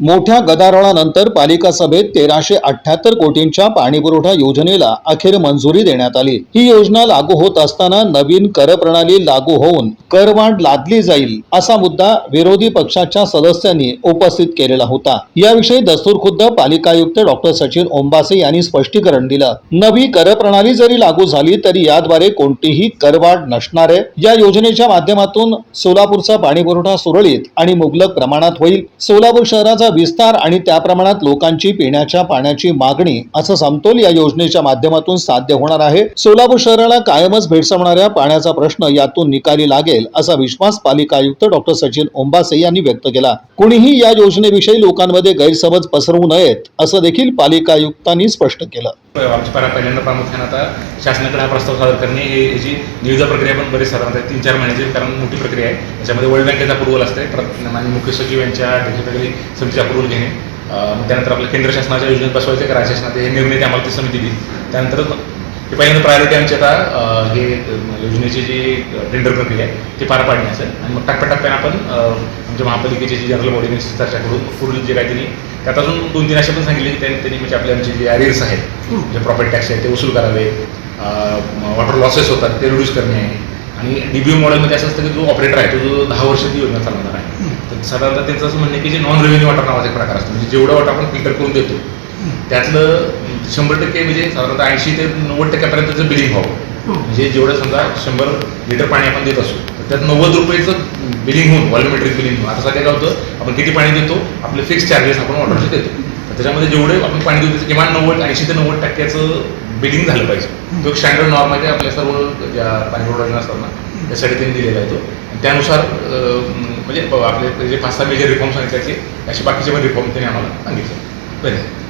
मोठ्या गदारोळानंतर पालिका सभेत 1378 कोटींच्या पाणीपुरवठा योजनेला अखेर मंजुरी देण्यात आली। ही योजना लागू होत असताना नवीन कर प्रणाली लागू होऊन करवाढ लादली जाईल असा मुद्दा विरोधी पक्षाच्या सदस्यांनी उपस्थित केलेला होता। याविषयी दस्तूरखुद्द पालिका आयुक्त डॉक्टर सचिन ओंबासे यांनी स्पष्टीकरण दिलं। नवी कर प्रणाली जरी लागू झाली तरी याद्वारे कोणतीही करवाढ नसणार आहे। या योजनेच्या माध्यमातून सोलापूरचा पाणीपुरवठा सुरळीत आणि मुबलक प्रमाणात होईल। सोलापूर शहराचा विस्तार आणि त्या प्रमाणात लोकांची पिण्याच्या पाण्याची मागणी असं समतोल या योजनेच्या माध्यमातून साध्य होणार आहे। सोलापूर शहराला कायमच भेडसावणाऱ्या पाण्याचा प्रश्न यातून निकाली लागेल असा विश्वास पालिका आयुक्त डॉक्टर सचिन ओंबासे यांनी व्यक्त केला। कुणीही या योजनेविषयी लोकांमध्ये गैरसमज पसरवू नयेत असं देखील पालिका आयुक्तांनी स्पष्ट केलं। पहिल्यांदा प्रामुख्याने आता शासनाकडे हा प्रस्ताव सादर करणे याची निविदा प्रक्रिया पण बरेच साधारणतः 3-4 महिन्याची कारण मोठी प्रक्रिया आहे। त्याच्यामध्ये वर्ल्ड बँकेचा अप्रूव्हल असते, माननीय मुख्य सचिव यांच्या अध्यक्षतेखाली समितीचा अप्रूव्हल घेणे, त्यानंतर आपल्या केंद्र शासनाच्या योजनेत बसवायचे का राज्य शासनात हे निर्णय आम्हाला ती समिती दिली। त्यानंतर हे पहिल्यांदा प्रायोरिटी आमची आता हे योजनेची जी टेंडर प्रक्रिया आहे ती पार पाडणे असेल आणि मग टप्प्याटप्प्याने आपण आमच्या महापालिकेची जी जनरल बॉडीने चर्चा करून पुढील जे काही त्यांनी त्यात अजून 2-3 असे पण सांगितले की त्यांनी म्हणजे आपल्या आमचे जे अरियर्स आहेत, जे प्रॉपर्टी टॅक्स आहे ते वसूल करावे, वॉटर लॉसेस होतात ते रिड्यूस करणे आहे आणि DBO मॉडेलमध्ये असं असतं की जो ऑपरेटर आहे तो जो 10 वर्ष ती योजना चालवणार आहे। तर साधारणतः त्यांचं असं म्हणणं की जे नॉन रेव्हेन्यू वॉटर नावाचा एक प्रकार असतो, म्हणजे जेवढं वॉटर आपण फिल्टर करून देतो त्यातलं 100% म्हणजे साधारणतः 80 ते 90% बिलिंग व्हावं। म्हणजे जेवढं समजा 100 लिटर पाणी आपण देत असू तर त्यात 90 रुपयाचं बिलिंग होऊन व्हॉल्युमेट्रिक बिलिंग होऊन आता सध्या काय होतं आपण किती पाणी देतो आपले फिक्स चार्जेस आपण वॉटरचे देतो, तर त्याच्यामध्ये जेवढे आपण पाणी देतो त्याचं किमान 80 ते 90% बिलिंग झालं पाहिजे। तो एक स्टँडर्ड नॉर्म आहे आपल्या सर्व ज्या पाणीपुरवठा योजना असतात ना त्यासाठी त्यांनी दिलेला आहे तो, त्यानुसार म्हणजे आपले जे 5-6 मेजर रिफॉर्म्स सांगितले असे बाकीचे पण रिफॉर्म त्यांनी आम्हाला सांगितले।